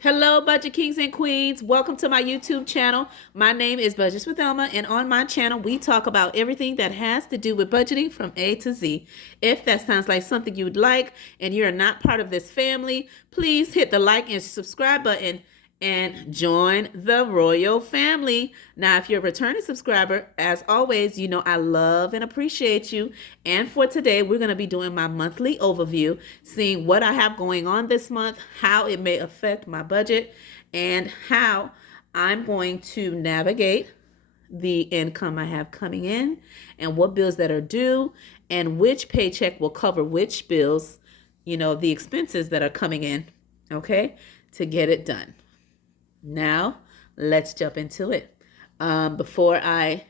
Hello, Budget Kings and Queens. Welcome to my YouTube channel. My name is Budgets with Elma, and on my channel, we talk about everything that has to do with budgeting from A to Z. If that sounds like something you would like and you're not part of this family, please hit the like and subscribe button and join the royal family. Now, if you're a returning subscriber, as always, you know I love and appreciate you. And for today, we're going to be doing my monthly overview, seeing what I have going on this month, how it may affect my budget, and how I'm going to navigate the income I have coming in and what bills that are due and which paycheck will cover which bills, the expenses that are coming in, okay, to get it done. Now, let's jump into it. Before I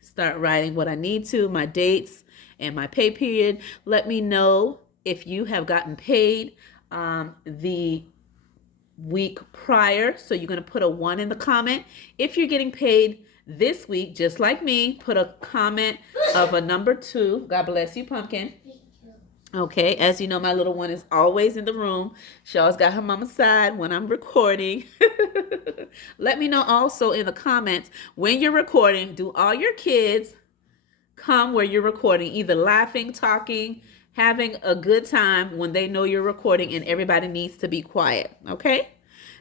start writing what I need to, my dates and my pay period, let me know if you have gotten paid the week prior. So you're going to put a 1 in the comment. If you're getting paid this week, just like me, put a comment of a number 2. God bless you, Pumpkin. Okay, as you know, my little one is always in the room. She always got her mama's side when I'm recording. Let me know also in the comments when you're recording, do all your kids come where you're recording, either laughing, talking, having a good time when they know you're recording and everybody needs to be quiet, okay?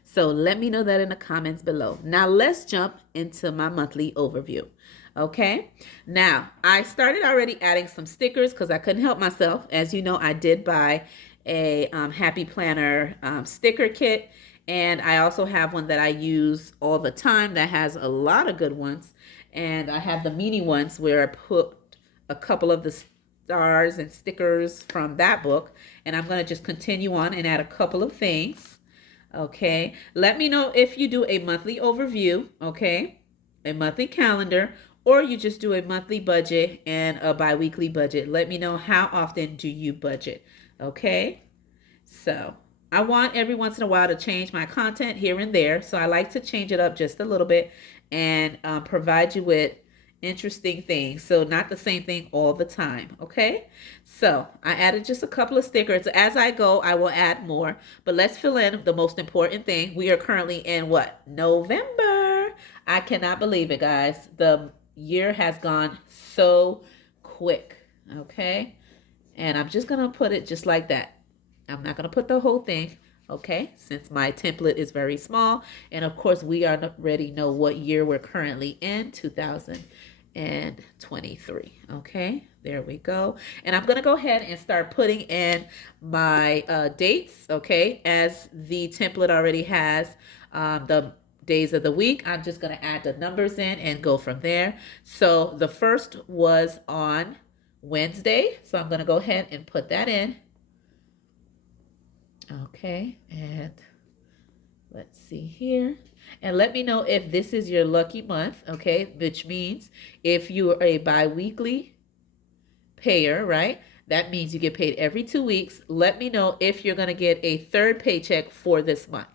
So let me know that in the comments below. Now let's jump into my monthly overview. Okay, now I started already adding some stickers because I couldn't help myself. As you know, I did buy a Happy Planner sticker kit, and I also have one that I use all the time that has a lot of good ones. And I have the mini ones where I put a couple of the stars and stickers from that book, and I'm going to just continue on and add a couple of things. Okay, let me know if you do a monthly overview, okay, a monthly calendar, or you just do a monthly budget and a bi-weekly budget. Let me know how often do you budget, okay? So I want every once in a while to change my content here and there. So I like to change it up just a little bit and provide you with interesting things. So not the same thing all the time, okay? So I added just a couple of stickers. As I go, I will add more. But let's fill in the most important thing. We are currently in what? November. I cannot believe it, guys. The year has gone so quick, okay? And I'm just going to put it just like that. I'm not going to put the whole thing, okay, since my template is very small. And of course, we already know what year we're currently in, 2023, okay? There we go. And I'm going to go ahead and start putting in my dates, okay? As the template already has the days of the week, I'm just going to add the numbers in and go from there. So the first was on Wednesday. So I'm going to go ahead and put that in. Okay, and let's see here. And let me know if this is your lucky month, okay? Which means if you are a bi-weekly payer, right? That means you get paid every 2 weeks. Let me know if you're going to get a third paycheck for this month.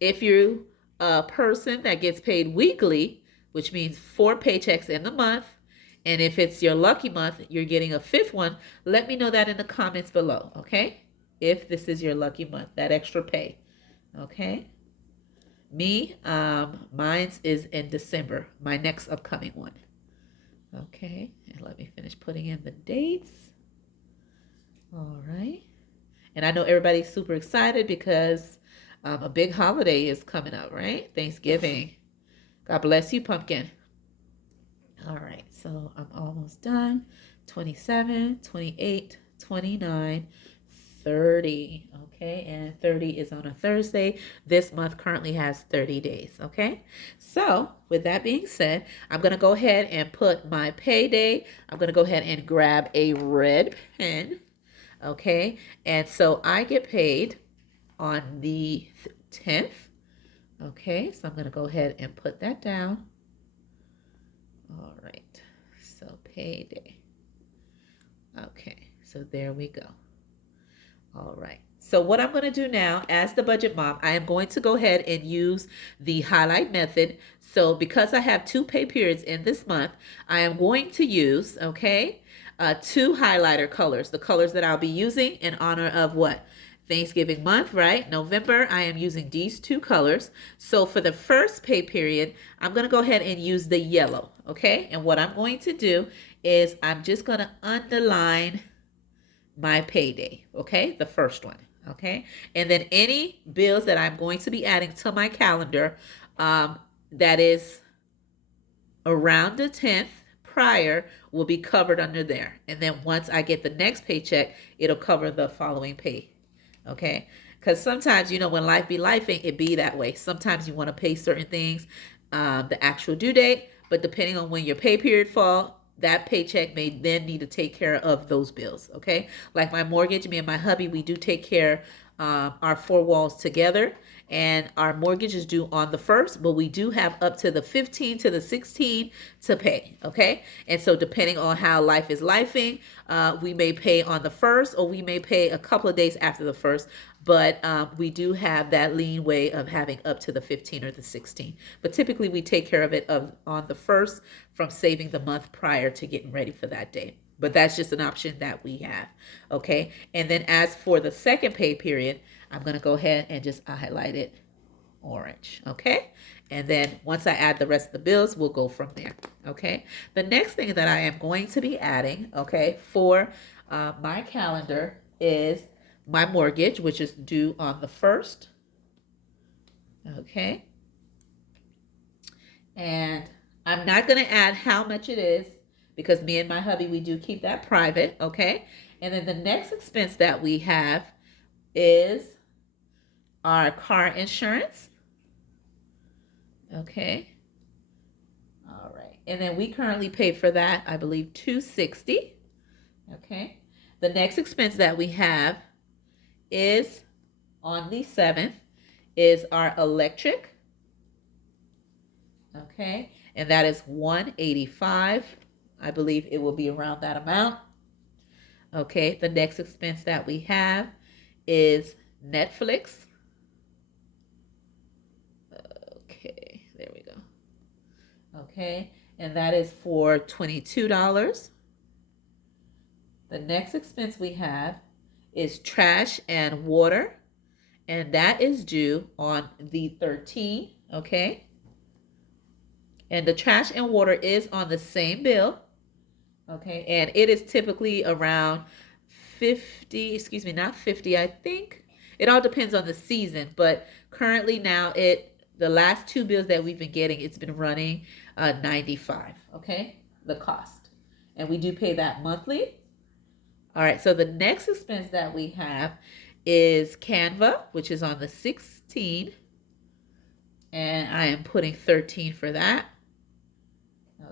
If you're a person that gets paid weekly, which means 4 paychecks in the month, and if it's your lucky month, you're getting a 5th one, let me know that in the comments below, okay? If this is your lucky month, that extra pay, okay? Me, mine's is in December, my next upcoming one. Okay, and let me finish putting in the dates. All right. And I know everybody's super excited because a big holiday is coming up, right? Thanksgiving. God bless you, Pumpkin. All right, so I'm almost done. 27, 28, 29, 30, okay? And 30 is on a Thursday. This month currently has 30 days, okay? So with that being said, I'm going to go ahead and put my payday. I'm going to go ahead and grab a red pen, okay? And so I get paid on the 10th, okay? So I'm going to go ahead and put that down. All right, so payday. Okay, so there we go. All right. So what I'm going to do now, as the budget mom, I am going to go ahead and use the highlight method. So because I have 2 pay periods in this month, I am going to use, okay, 2 highlighter colors. The colors that I'll be using in honor of what? Thanksgiving month, right? November, I am using these two colors. So for the first pay period, I'm going to go ahead and use the yellow, okay? And what I'm going to do is I'm just going to underline my payday, okay? The first one, okay? And then any bills that I'm going to be adding to my calendar that is around the 10th prior will be covered under there. And then once I get the next paycheck, it'll cover the following pay. Okay? Because sometimes, you know, when life be lifing, it be that way. Sometimes you want to pay certain things, the actual due date, but depending on when your pay period fall, that paycheck may then need to take care of those bills. Okay? Like my mortgage, me and my hubby, we do take care our four walls together, and our mortgage is due on the 1st, but we do have up to the 15th to the 16th to pay. Okay, and so depending on how life is lifing, we may pay on the 1st, or we may pay a couple of days after the 1st, but we do have that leeway of having up to the 15th or the 16th. But typically we take care of it on the 1st, from saving the month prior to getting ready for that day. But that's just an option that we have. Okay, and then as for the second pay period, I'm going to go ahead and just highlight it orange. Okay, and then once I add the rest of the bills, we'll go from there. Okay, the next thing that I am going to be adding, okay, for my calendar is my mortgage, which is due on the 1st. Okay, and I'm not going to add how much it is, because me and my hubby, we do keep that private. Okay, and then the next expense that we have is our car insurance. Okay, all right, and then we currently pay for that, I believe, $260. Okay, the next expense that we have is on the 7th is our electric. Okay, and that is $185. I believe it will be around that amount. Okay, the next expense that we have is Netflix. Okay, there we go. Okay, and that is for $22. The next expense we have is trash and water, and that is due on the 13th. Okay, and the trash and water is on the same bill. Okay, and it is typically around 50, excuse me, not 50, I think. It all depends on the season, but currently now the last two bills that we've been getting, it's been running $95, okay, the cost. And we do pay that monthly. All right, so the next expense that we have is Canva, which is on the 16th, and I am putting 13 for that.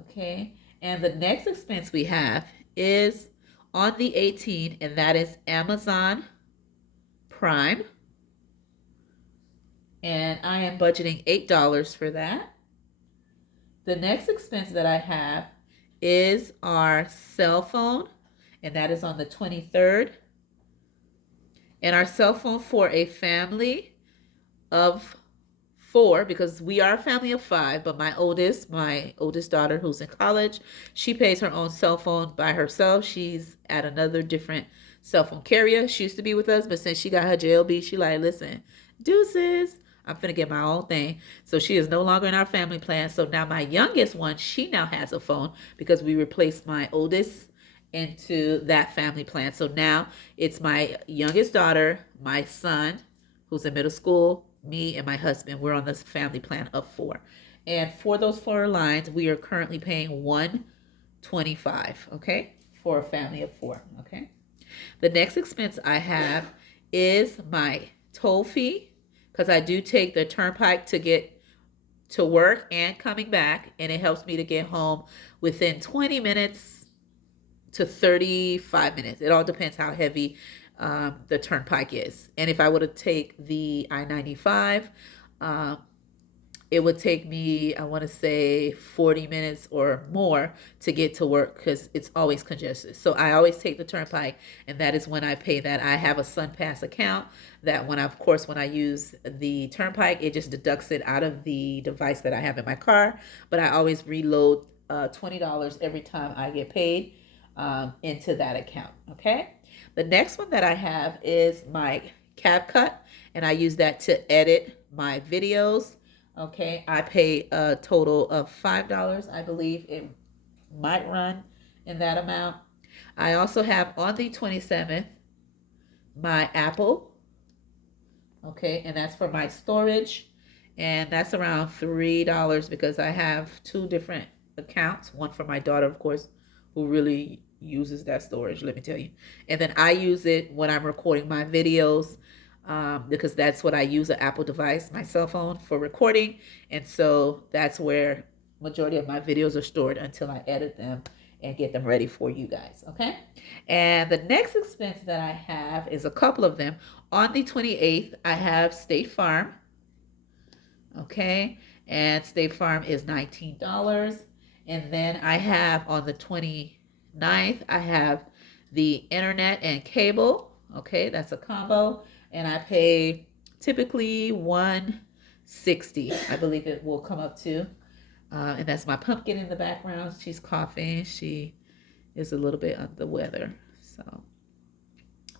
Okay, and the next expense we have is on the 18th, and that is Amazon Prime. And I am budgeting $8 for that. The next expense that I have is our cell phone, and that is on the 23rd. And our cell phone for a family of 4, because we are a family of 5, but my oldest daughter, who's in college, she pays her own cell phone by herself. She's at another different cell phone carrier. She used to be with us, but since she got her JLB, she like, listen, deuces, I'm finna get my own thing. So she is no longer in our family plan. So now my youngest one, she now has a phone, because we replaced my oldest into that family plan. So now it's my youngest daughter, my son, who's in middle school, me, and my husband. We're on this family plan of 4. And for those 4 lines, we are currently paying $125, okay, for a family of 4, okay. The next expense I have is my toll fee, because I do take the turnpike to get to work and coming back, and it helps me to get home within 20 minutes to 35 minutes. It all depends how heavy the turnpike is. And if I were to take the I-95, it would take me, I want to say 40 minutes or more to get to work, because it's always congested. So I always take the turnpike, and that is when I pay that. I have a SunPass account that when I use the turnpike, it just deducts it out of the device that I have in my car. But I always reload $20 every time I get paid into that account, okay? The next one that I have is my CapCut, and I use that to edit my videos. Okay, I pay a total of $5. I believe it might run in that amount. I also have on the 27th my Apple, okay, and that's for my storage, and that's around $3 because I have two different accounts, one for my daughter, of course, who really uses that storage, let me tell you, and then I use it when I'm recording my videos, because that's what I use, an Apple device, my cell phone, for recording, and so that's where majority of my videos are stored until I edit them and get them ready for you guys, okay? And the next expense that I have is a couple of them. On the 28th, I have State Farm, okay? And State Farm is $19. And then I have on the 29th, I have the internet and cable, okay? That's a combo. And I pay typically $160, I believe it will come up to. And that's my pumpkin in the background. She's coughing. She is a little bit under the weather. So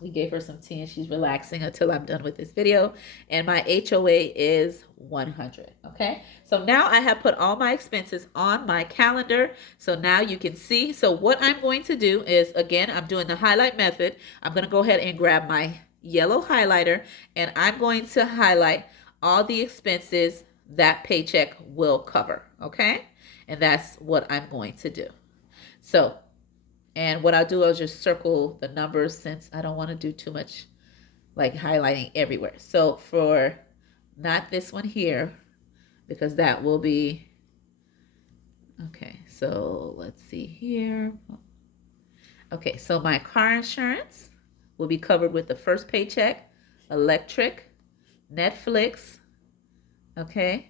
we gave her some tea and she's relaxing until I'm done with this video. And my HOA is $100. Okay. So now I have put all my expenses on my calendar. So now you can see. So what I'm going to do is, again, I'm doing the highlight method. I'm going to go ahead and grab my yellow highlighter and I'm going to highlight all the expenses that paycheck will cover, okay? And that's what I'm going to do. So, and what I'll do is just circle the numbers since I don't want to do too much like highlighting everywhere. So for not this one here, because that will be, okay, so let's see here. Okay, so my car insurance will be covered with the first paycheck, electric, Netflix, okay,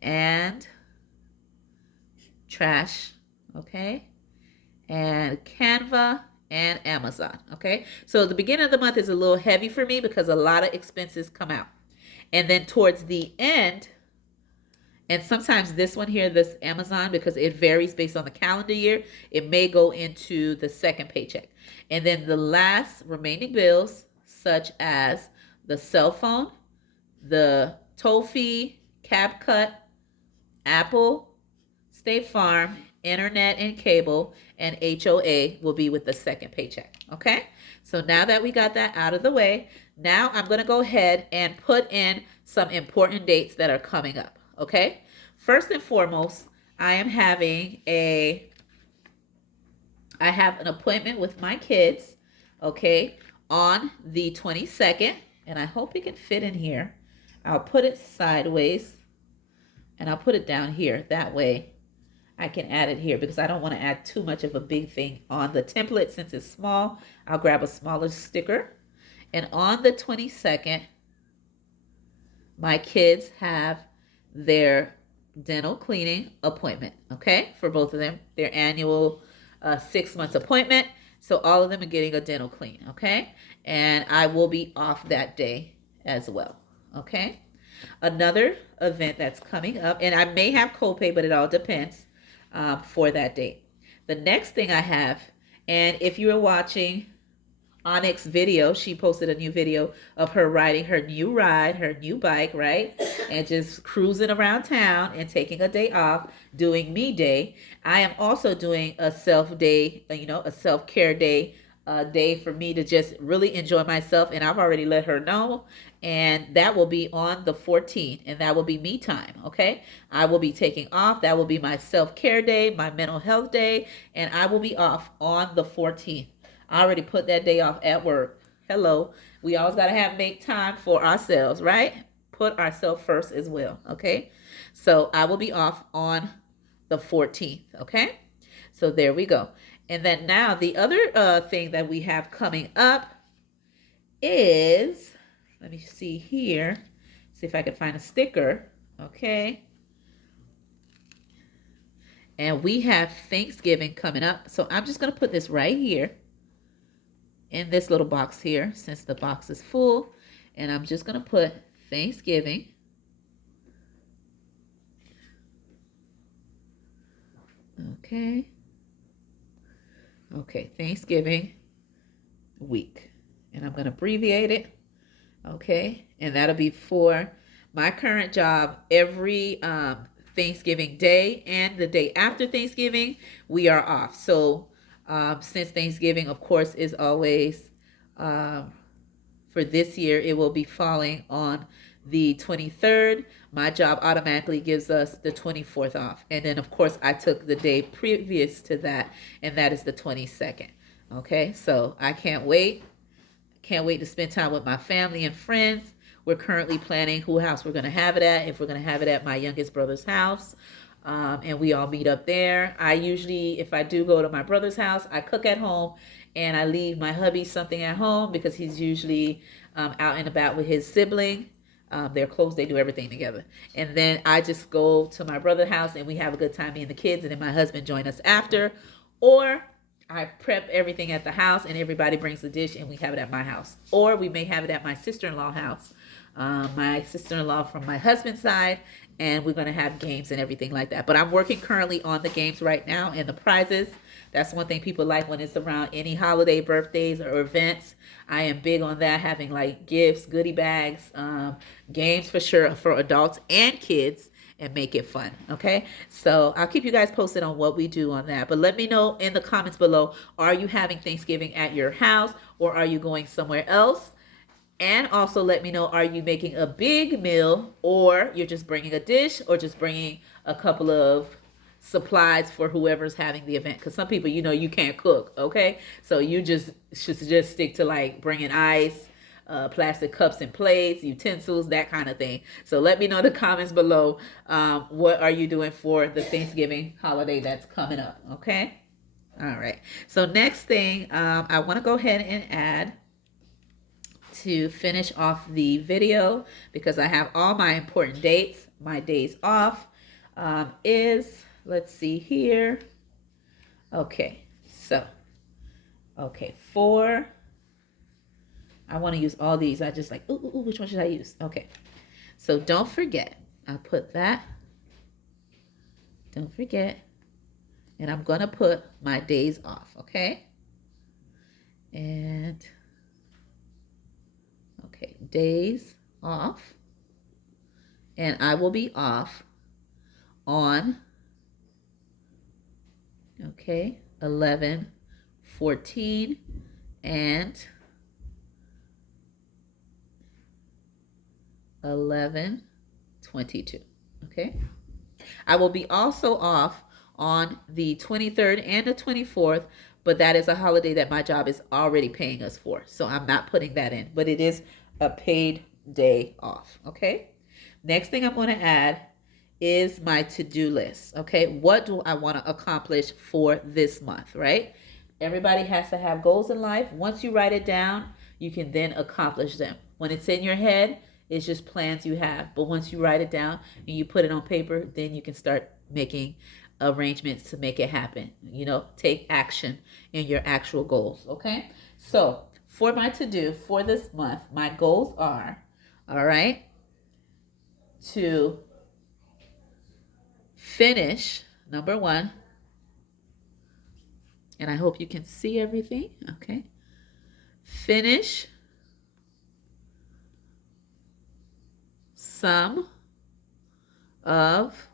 and trash, okay, and Canva and Amazon, okay. So the beginning of the month is a little heavy for me because a lot of expenses come out. And then towards the end, and sometimes this one here, this Amazon, because it varies based on the calendar year, it may go into the second paycheck. And then the last remaining bills, such as the cell phone, the toll fee, CapCut, Apple, State Farm, internet and cable, and HOA will be with the second paycheck, okay? So now that we got that out of the way, now I'm going to go ahead and put in some important dates that are coming up, okay? First and foremost, I have an appointment with my kids, okay, on the 22nd, and I hope it can fit in here. I'll put it sideways, and I'll put it down here. That way I can add it here because I don't want to add too much of a big thing on the template since it's small. I'll grab a smaller sticker. And on the 22nd, my kids have their dental cleaning appointment, okay, for both of them, their annual 6 months appointment. So all of them are getting a dental clean, okay? And I will be off that day as well, okay? Another event that's coming up, and I may have copay, but it all depends for that date. The next thing I have, and if you were watching Onyx video, she posted a new video of her riding her new ride, her new bike, right? And just cruising around town and taking a day off, doing me day. I am also doing a self day, a self-care day, a day for me to just really enjoy myself. And I've already let her know. And that will be on the 14th. And that will be me time, okay? I will be taking off. That will be my self-care day, my mental health day. And I will be off on the 14th. I already put that day off at work. Hello. We always got to make time for ourselves, right? Put ourselves first as well, okay? So I will be off on the 14th, okay? So there we go. And then now the other thing that we have coming up is, let me see here, see if I can find a sticker, okay? And we have Thanksgiving coming up. So I'm just going to put this right here in this little box here since the box is full. And I'm just going to put Thanksgiving. Okay. Okay, Thanksgiving week. And I'm going to abbreviate it Okay, and that'll be for my current job. Every Thanksgiving Day and the day after Thanksgiving, we are off. So since Thanksgiving, of course, is always um, for this year, it will be falling on the 23rd. My job automatically gives us the 24th off. And then, of course, I took the day previous to that, and that is the 22nd. Okay, so I can't wait. Can't wait to spend time with my family and friends. We're currently planning who house we're going to have it at. If we're going to have it at my youngest brother's house, and we all meet up there. I usually, if I do go to my brother's house, I cook at home and I leave my hubby something at home because he's usually out and about with his sibling. They're close, they do everything together. And then I just go to my brother's house and we have a good time, me and the kids, and then my husband join us after. Or I prep everything at the house and everybody brings the dish and we have it at my house. Or we may have it at my sister-in-law house. My sister-in-law from my husband's side, and we're going to have games and everything like that. But I'm working currently on the games right now and the prizes. That's one thing people like when it's around any holiday, birthdays, or events. I am big on that, having like gifts, goodie bags, games for sure for adults and kids, and make it fun. Okay, so I'll keep you guys posted on what we do on that. But let me know in the comments below, are you having Thanksgiving at your house or are you going somewhere else? And also let me know, are you making a big meal or you're just bringing a dish or just bringing a couple of supplies for whoever's having the event? Because some people, you can't cook, okay? So you just should just stick to like bringing ice, plastic cups and plates, utensils, that kind of thing. So let me know in the comments below, what are you doing for the Thanksgiving holiday that's coming up, okay? All right. So next thing, I want to go ahead and add to finish off the video because I have all my important dates. My days off let's see here. Okay, so, okay, I want to use all these. I just like, ooh, which one should I use? Okay, so don't forget, I put that. Don't forget. And I'm going to put my days off, okay? And okay, days off. And I will be off on, okay, 11, 14, and 11, 22, okay? I will be also off on the 23rd and the 24th, but that is a holiday that my job is already paying us for, so I'm not putting that in, but it is a paid day off, okay? Next thing I'm going to add is my to-do list, okay? What do I want to accomplish for this month, right? Everybody has to have goals in life. Once you write it down, you can then accomplish them. When it's in your head, it's just plans you have. But once you write it down and you put it on paper, then you can start making arrangements to make it happen. Take action in your actual goals, okay? So for my to-do for this month, my goals are, all right, to finish, number one, and I hope you can see everything, okay? Finish some of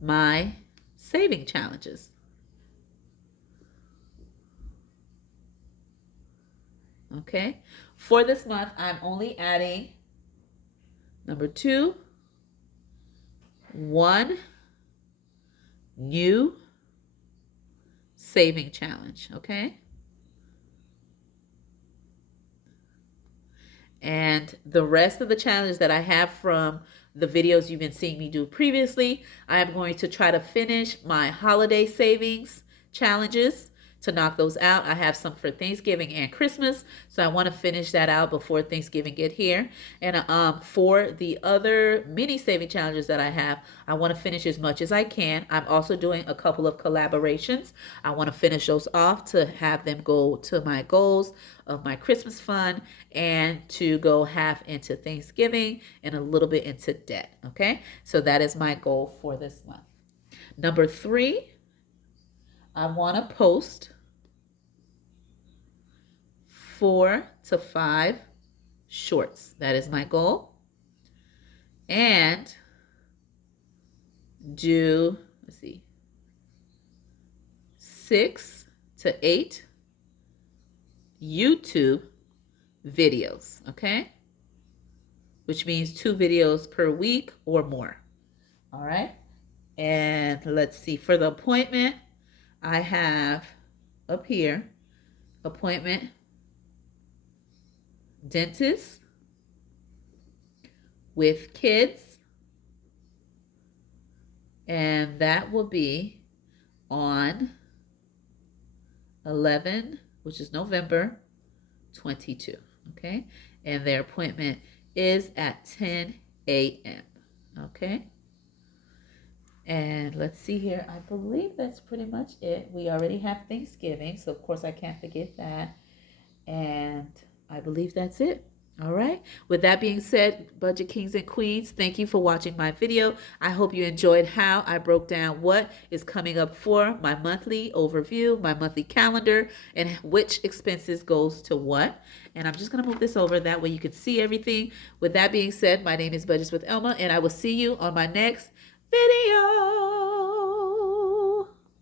my saving challenges. Okay? For this month, I'm only adding, number 2, 1 new saving challenge, okay? And the rest of the challenges that I have from the videos you've been seeing me do previously, I am going to try to finish my holiday savings challenges to knock those out. I have some for Thanksgiving and Christmas, so I want to finish that out before Thanksgiving get here. And for the other mini saving challenges that I have, I want to finish as much as I can. I'm also doing a couple of collaborations. I want to finish those off to have them go to my goals of my Christmas fund and to go half into Thanksgiving and a little bit into debt. Okay, so that is my goal for this month. Number 3, I want to post 4 to 5 shorts. That is my goal. And do, let's see, 6 to 8 YouTube videos, okay? Which means 2 videos per week or more. All right. And let's see, for the appointment, I have up here, appointment, dentist with kids. And that will be on 11, which is November 22. Okay. And their appointment is at 10 a.m. Okay. And let's see here. I believe that's pretty much it. We already have Thanksgiving, so of course I can't forget that. And I believe that's it. All right. With that being said, Budget Kings and Queens, thank you for watching my video. I hope you enjoyed how I broke down what is coming up for my monthly overview, my monthly calendar, and which expenses goes to what. And I'm just going to move this over. That way you can see everything. With that being said, my name is Budgets with Elma, and I will see you on my next video.